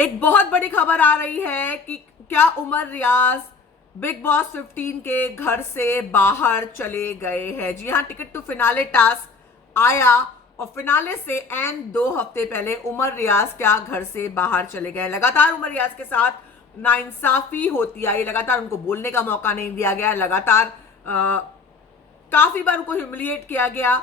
एक बहुत बड़ी खबर आ रही है कि क्या उमर रियाज बिग बॉस 15 के घर से बाहर चले गए हैं। जी हाँ, टिकट टू फिनाले टास्क आया और फिनाले से एंड 2 हफ्ते पहले उमर रियाज क्या घर से बाहर चले गए। लगातार उमर रियाज के साथ नाइंसाफी होती आई, लगातार उनको बोलने का मौका नहीं दिया गया, लगातार काफी बार उनको ह्यूमिलिएट किया गया,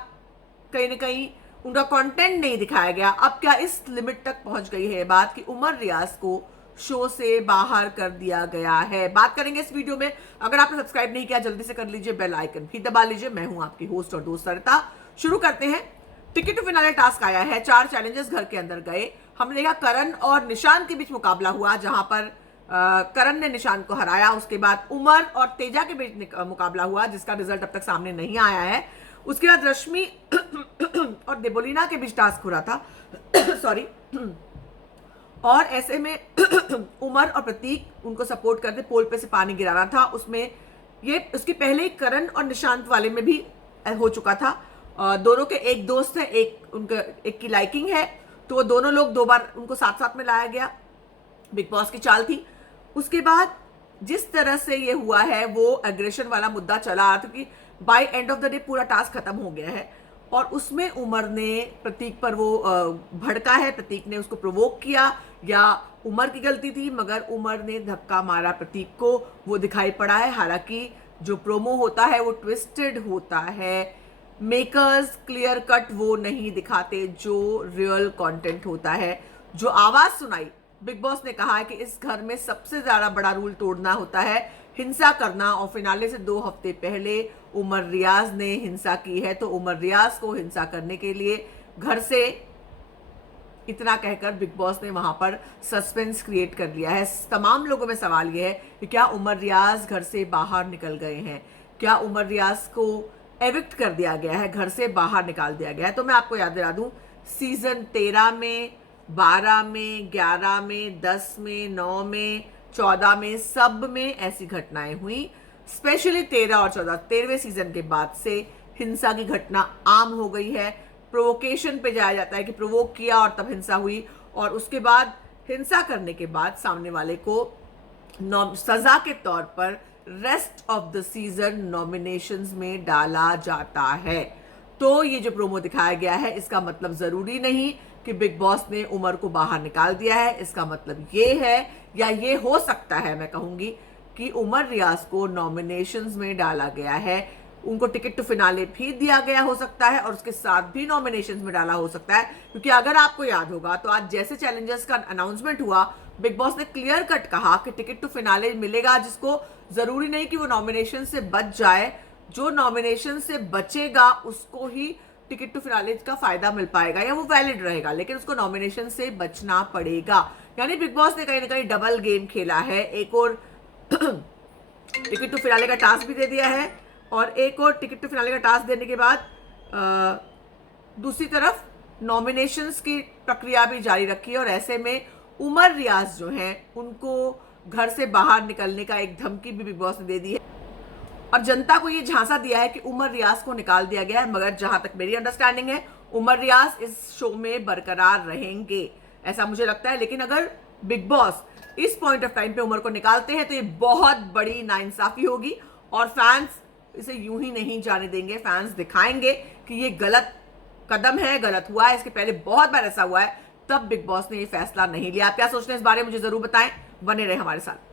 कहीं ना कहीं उनका कंटेंट नहीं दिखाया गया। अब क्या इस लिमिट तक पहुंच गई है बात कि उमर रियाज को शो से बाहर कर दिया गया है। बात करेंगे इस वीडियो में। अगर आपने सब्सक्राइब नहीं किया जल्दी से कर लीजिए, बेल आइकन भी दबा लीजिए। मैं हूं आपकी होस्ट और दोस्त सरिता। शुरू करते हैं। टिकट टू फिनाले टास्क आया है, 4 चैलेंजेस घर के अंदर गए। हमने देखा करण और निशान के बीच मुकाबला हुआ, जहां पर करण ने निशान को हराया। उसके बाद उमर और तेजा के बीच मुकाबला हुआ, जिसका रिजल्ट अब तक सामने नहीं आया है। उसके बाद रश्मि और देबोलीना के बीच टास्क हो रहा था सॉरी और ऐसे में उमर और प्रतीक उनको सपोर्ट करते पोल पे से पानी गिराना था। उसमें ये उसके पहले ही करण और निशांत वाले में भी हो चुका था। दोनों के एक दोस्त है, एक की लाइकिंग है, तो वो दोनों लोग 2 बार उनको साथ साथ में लाया गया। बिग बॉस की चाल थी। उसके बाद जिस तरह से ये हुआ है, वो एग्रेशन वाला मुद्दा चला आ रहा था कि by end of the day पूरा टास्क खत्म हो गया है और उसमें उमर ने प्रतीक पर वो भड़का है, प्रतीक ने उसको प्रोवोक किया या उमर की गलती थी, मगर उमर ने धक्का मारा प्रतीक को, वो दिखाई पड़ा है। हालांकि जो प्रोमो होता है वो ट्विस्टेड होता है, मेकर्स क्लियर कट वो नहीं दिखाते जो रियल कंटेंट होता है। जो आवाज सुनाई, बिग बॉस ने कहा है कि इस घर में सबसे ज्यादा बड़ा रूल तोड़ना होता है हिंसा करना, और फिनाले से 2 हफ्ते पहले उमर रियाज ने हिंसा की है। तो उमर रियाज को हिंसा करने के लिए घर से, इतना कहकर बिग बॉस ने वहां पर सस्पेंस क्रिएट कर लिया है। तमाम लोगों में सवाल यह है कि क्या उमर रियाज घर से बाहर निकल गए हैं, क्या उमर रियाज को एविक्ट कर दिया गया है, घर से बाहर निकाल दिया गया है। तो मैं आपको याद दिला दूं, सीजन 13 में, 12 में, 11 में, 10 में, 9 में, 14 में, सब में ऐसी घटनाएं हुई। स्पेशली 13 और 14, 13वें सीजन के बाद से हिंसा की घटना आम हो गई है। प्रोवोकेशन पे जाया जाता है कि प्रोवोक किया और तब हिंसा हुई, और उसके बाद हिंसा करने के बाद सामने वाले को सजा के तौर पर rest of the season nominations में डाला जाता है। तो ये जो प्रोमो दिखाया गया है, इसका मतलब जरूरी नहीं कि बिग बॉस ने उमर को बाहर निकाल दिया है। इसका मतलब ये है, या ये हो सकता है, मैं कहूंगी कि उमर रियाज को नॉमिनेशंस में डाला गया है, उनको टिकट टू फिनाले भी दिया गया हो सकता है और उसके साथ भी नॉमिनेशंस में डाला हो सकता है। क्योंकि अगर आपको याद होगा तो आज जैसे चैलेंजर्स का अनाउंसमेंट हुआ, बिग बॉस ने क्लियर कट कहा कि टिकट टू फिनाले मिलेगा, जिसको जरूरी नहीं कि वो नॉमिनेशन से बच जाए, जो नॉमिनेशन से बचेगा उसको ही टिकट टू फिनाले का फायदा मिल पाएगा या वो वैलिड रहेगा, लेकिन उसको नॉमिनेशन से बचना पड़ेगा। यानी बिग बॉस ने कहीं ना कहीं डबल गेम खेला है। एक और टिकट टू फिनाले का टास्क भी दे दिया है और एक और टिकट टू फिनाले का टास्क देने के बाद दूसरी तरफ नॉमिनेशंस की प्रक्रिया भी जारी रखी है। और ऐसे में उमर रियाज जो हैं, उनको घर से बाहर निकलने का एक धमकी भी बिग बॉस ने दे दी है और जनता को ये झांसा दिया है कि उमर रियाज को निकाल दिया गया है। मगर जहां तक मेरी अंडरस्टैंडिंग है, उमर रियाज इस शो में बरकरार रहेंगे, ऐसा मुझे लगता है। लेकिन अगर बिग बॉस इस पॉइंट ऑफ टाइम पे उमर को निकालते हैं तो ये बहुत बड़ी नाइंसाफी होगी और फैंस इसे यूं ही नहीं जाने देंगे। फैंस दिखाएंगे कि ये गलत कदम है, गलत हुआ है। इसके पहले बहुत बार ऐसा हुआ है, तब बिग बॉस ने ये फैसला नहीं लिया। आप क्या सोचते हैं इस बारे में, मुझे जरूर बताएं। बने रहे हमारे साथ।